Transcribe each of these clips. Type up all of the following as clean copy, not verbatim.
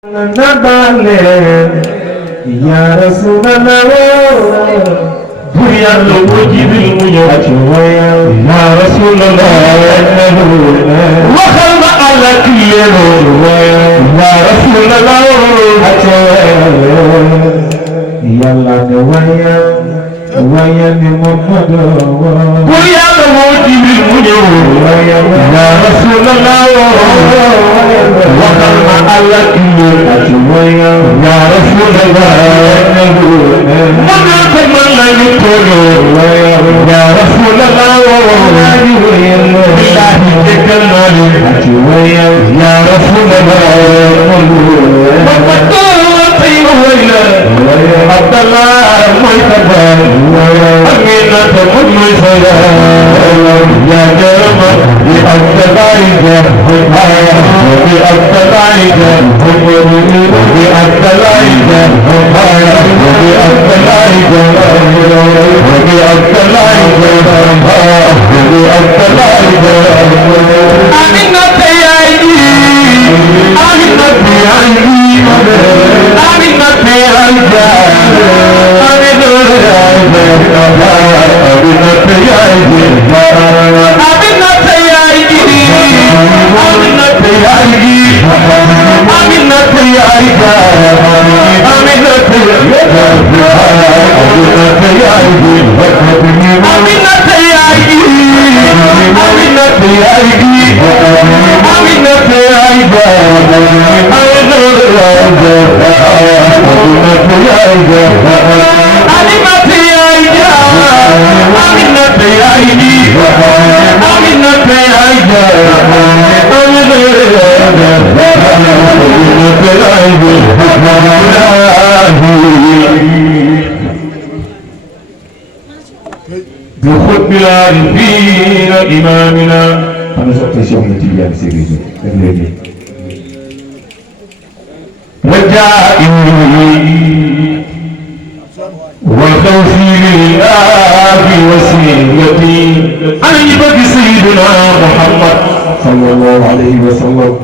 Ya Rasulallah, Buya Lobo Jibril Munyawaya, Ya Rasulallah, Wakal Ma'ala Kiyero, Ya Rasulallah, Ya Lagawaya, Waya ni Muhammad, Buya Lobo Jibril Munyawaya, Ya Rasulallah, Wakal Ma'ala Kiyero, Ya Rasulallah, Ya Rasulallah, billahi tekalmali, ya Rasulallah, Abdallah Mustafa, Amina Muhammad Saya, ya Jarma, di Abdallah ya, di Abdallah ya, di Abdallah ya, di Abdallah ya, di Abdallah ya, di Abdallah ya, Amina Tayyidi, Amina Tayyidi, Amina Tayyidi, بخطب العارفين إمامنا أنا سأقول شيء من تيجان سيريزو رجائي وخوفي لله وسيلتي أن يبقى سيدنا محمد صلى الله عليه وسلم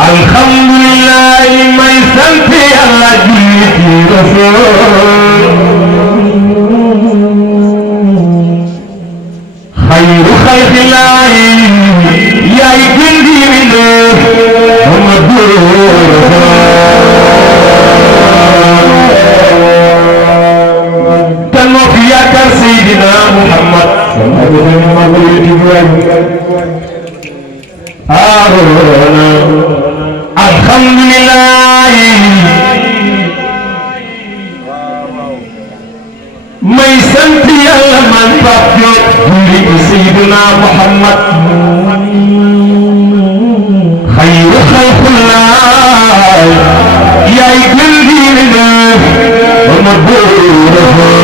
الحمد لله ما يسنتي على جيتي رسول خير خلق الله يا جندي منه محمد كان وفياك سيدنا محمد الحمد لله ما يسنتي على من تفجر سيدنا محمد خير خلق الله يا جندي منه ومدبوره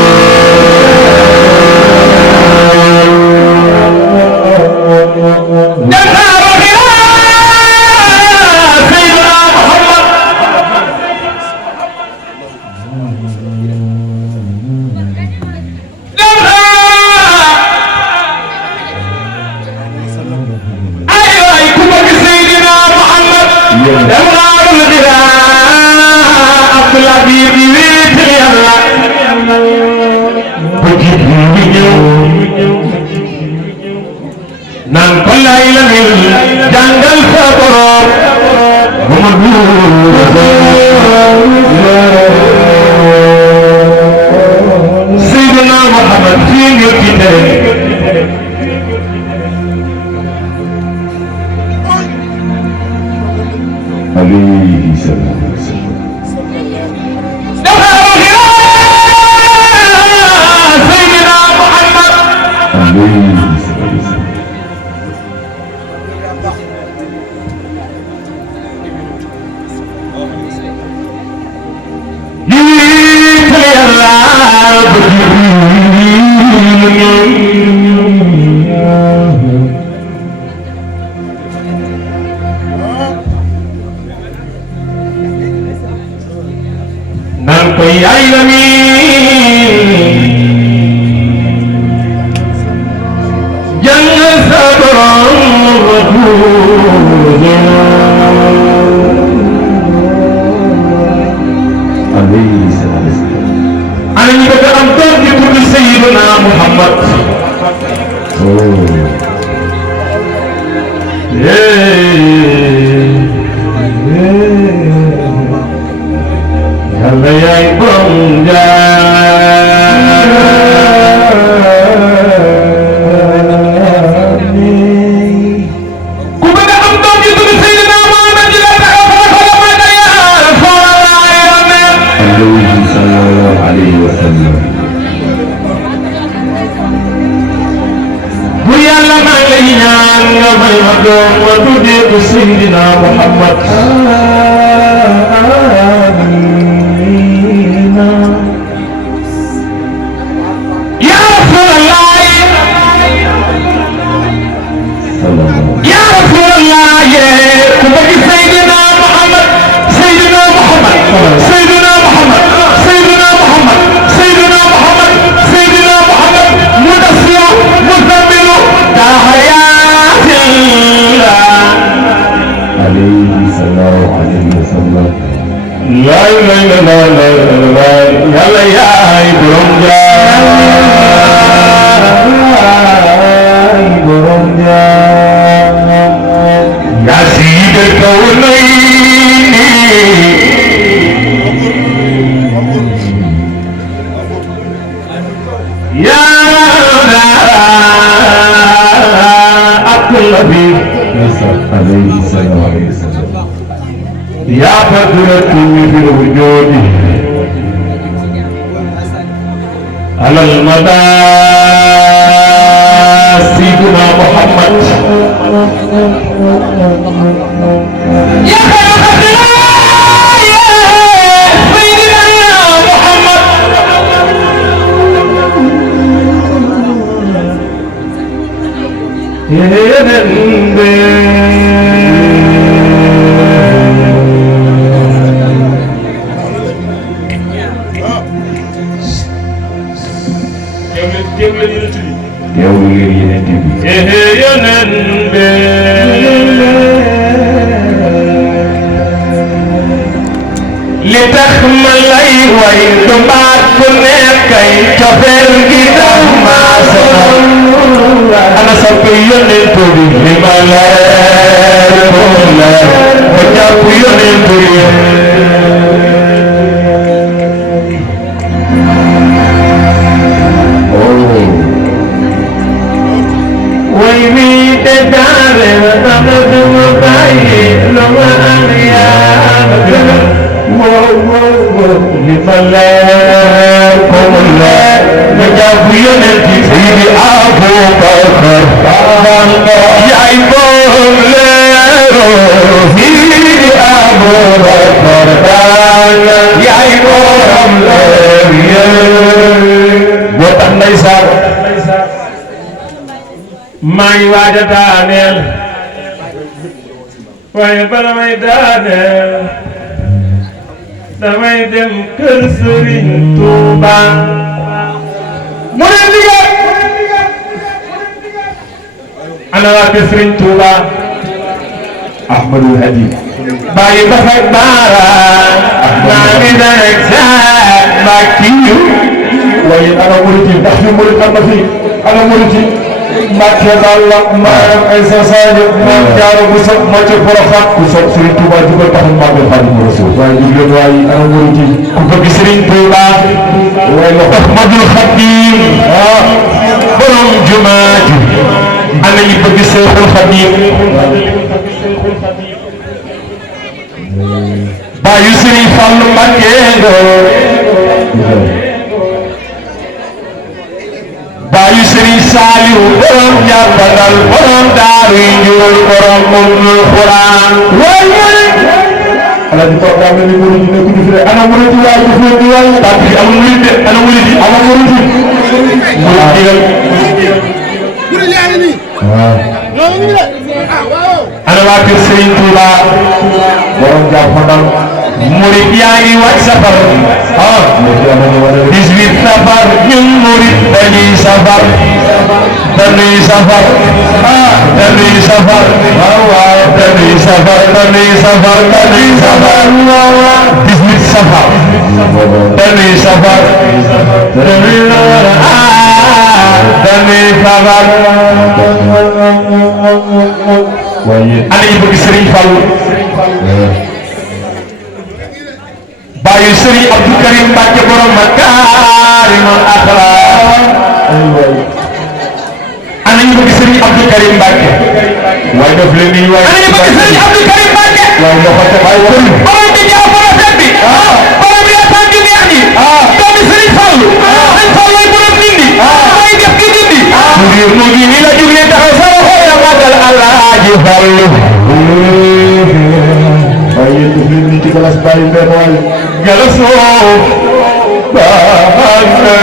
Jangan sabar محمد يا رسول الله يا رسول الله تبقي سيدنا محمد سيدنا محمد سيدنا محمد سيدنا محمد سيدنا محمد سيدنا محمد مدثر مزمل كحياة الله عليه الصلاة عليه وسلم لا لا لا لا لا يلا يا إبراهيم يا سيد الكونين يا عبد اللطيف عليه السلام عليه السلام يا بدرة في الوجود على المدى سيدنا محمد يا خير خلق الله يا سيدنا محمد يا نبي li tax ma lay way du baat ku nekkay cofeel gi tax ma sonal ana soppi yonent bi li ma leer ko leer ba jàpp yonent bi way mi te daare na dama dama bàyyi lu ma am yaa ma gënal li ma leer ko mu leer nga jàpp yonent bi Seydi Abubakar yaay borom leero Seydi Abubakar yaay borom leer boo tax ndeysaan maa ngi waaj a daaneel waaye bala may daaneel damay dem kër Serigne Touba mu ne liggéey ana waa kër Serigne Touba Ahmadul Hadi bàyyi ba fekk baara maa ngi rek saat ma kiyu waaye ana murit yi ndax fi murit am na fi ana murit yi Mbacke Balla maam ay sa sadio maam Jaara bu sopp ma ca Porokhane ku sopp Serigne Touba jugal taxul Mbacke Xaadimu Rasuul waaye jug leen waaye ana murit yi ku bëgg Serigne Touba waaye loxo Ahmadul Xadim borom jumaa ji ana ñu bëgg Seexul Xadim baayu Serigne Fallu Mbacke baayu Serigne Saliou borom jàppandal borom daaru yi njuul borom Ummul Quraan ala di toog daa mel ni murid yi nekk ñu fi rek ana murid yi waay ñu fi waay parce que amul murid de ana murid yi ana murid yi murid yaa ngi nii ana waa kër Serigne Touba borom jàppandal murid yaa ngi wàcc safar 18 safar ñun murid dañuy safar dañuy safar dañuy safar waaw dañuy safar dañuy safar dañuy safar 18 safar dañuy safar dañuy safar waaye ana ñu bëgg Serigne Fallou baayu Serigne Abdou Karim Mbacke borom Makaarimul Axlaaq ana ñu bëgg Serigne Abdou Karim Mbacke waaye def leen nii waaye ana ñu bëgg Serigne Abdou Karim Mbacke waaye loxo te ay wër borom di jaaw borom fet bi borom ya tan di neex ni doomi Serigne Fallou Serigne Fallou ay borom dindi ay def ki dindi mu ngi ni la jógee taxaw sama xol ya magal Alaaji Fallou galas bàyyi mbéy waay galasoo baax na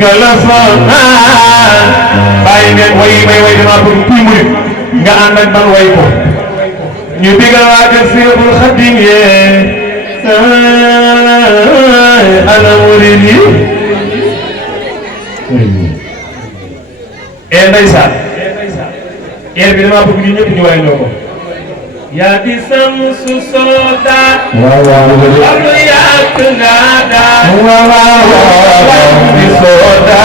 galasoo bàyyi leen way may way damaa bëgg kuy murit nga ànd ak man way ko ñu digal waa kër Seexul Xadiim yee ana murit yi ndeysaan eer bi damaa bëgg ñu ñëpp ñu way ñoo ko yaa di samsu sooda am yàgg naa daal di sooda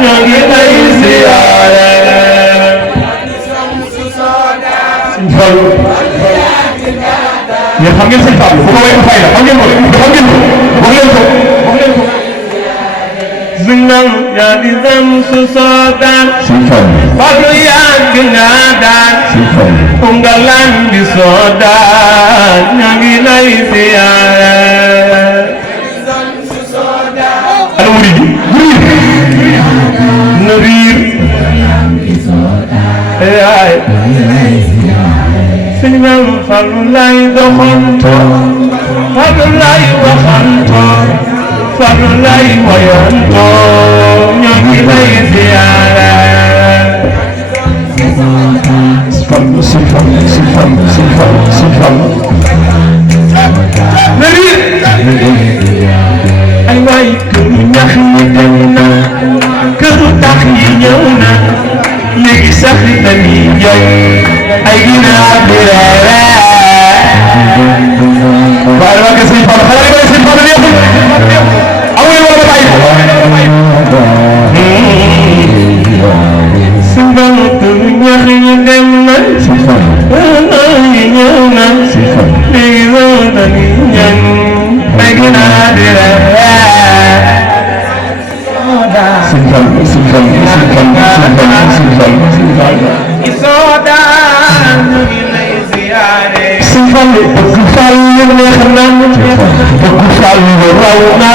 ñoo ngi lay siyaare Sëñ Fallu yéen xam ngeen Sëñ Fallu fu ko way ko fay la xam ngeen ko wax leen ko Zinang jadi zamsu sodan Fadlu yang gengadan Unggalan di sodan Nyangi nai siara Halo murid Nabir Zinang fadlu lai dokhonto Fadlu lai wakhanto Fadlu lai wayanto Nyanyi lai ziara Sifam Nari Ay way kër ñax yi dem na këru tax yi ñëw na léegi sax dañuy joy ay ginaar di reere waaye waa kër Sëñ Fall xale yi Sëñ Fall yëpp amul wala bàyyi Sifam kër ñax yi dem na yi ñëw na léegi sax dañuy ñan ay ginaar di reere Sifallu bëgg Fallu neex na bëgg Fallu raw na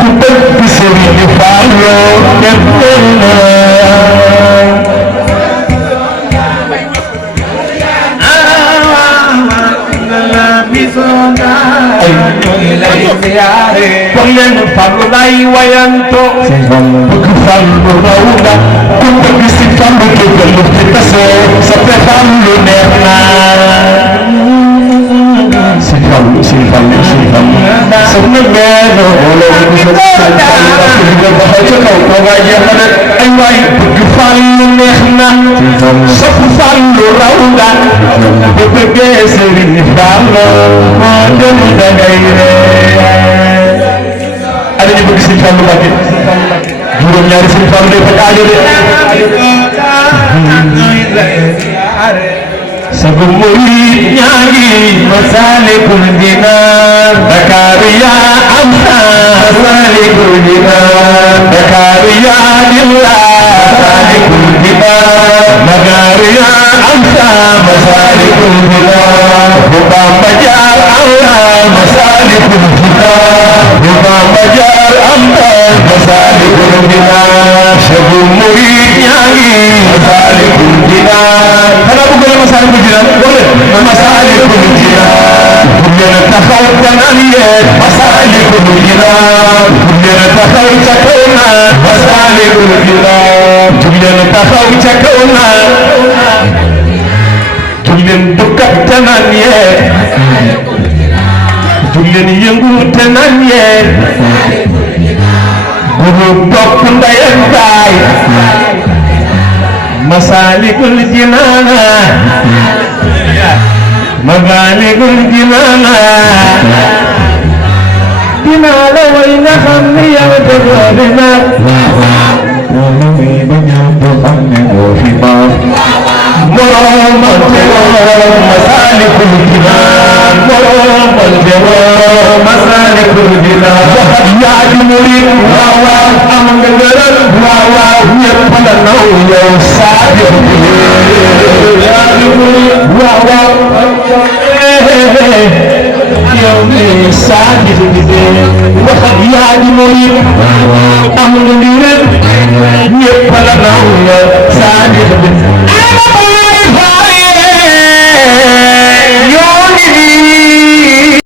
ku bëgg Sëriñ Fallu def na kon leen Fallu lay wayanto bëgg Fallu raw na ku bëgg si Fallu jógal lu fi tase sa fe Fallu neex na Sëñ Fallu soxna Mbène wala bu ñu ca kaw toogaay jeex na de ay waay bëgg Fallu neex na sopp Fallu raw na bu bëggee Sëriñ Fallu moo dem dangay ree ana ñu bëgg Sëñ Fallu Mbàkke juróom ñaari Sëñ Fallu day faj aajo de sabu murid ñaangi Masaalikul Jinaan Dakar yaa am Masaalikul Jinaan Dakar yaa dilla Masaalikul Jinaan Dakar yaa am Masaalikul Jinaan bu Bamba jaar am Masaalikul Jinaan bu Bamba jaar am Masaalikul Jinaan sabu murid ñaangi Masaalikul Jinaan Masaalikul Jinaan wala Masaalikul Jinaan bu leen taxaw ca naan yéen Masaalikul Jinaan bu leen taxaw ca kaw naan Masaalikul Jinaan bu leen taxaw ca kaw naan bu leen dukkat ca naan yéen bu leen yëngu ca naan yéen bu bokk ndey ak baay Masaalikul Jinaan Masaalikul Jinaan dinaa la way nga xam ne yow dëggoo dina wala muy ba ñëw du xam ne doo fi baax moromal te woo Masaalikul Jinaan moromal te woo Masaalikul Jinaan waxat yaa di murid waaw waaw am nga ngërëm waaw waaw ñëpp la naw yow Sadio yaa di murid waaw waaw yow mi Sadio waxat yaa di murid am nga ngërëm ñëpp la raw la saa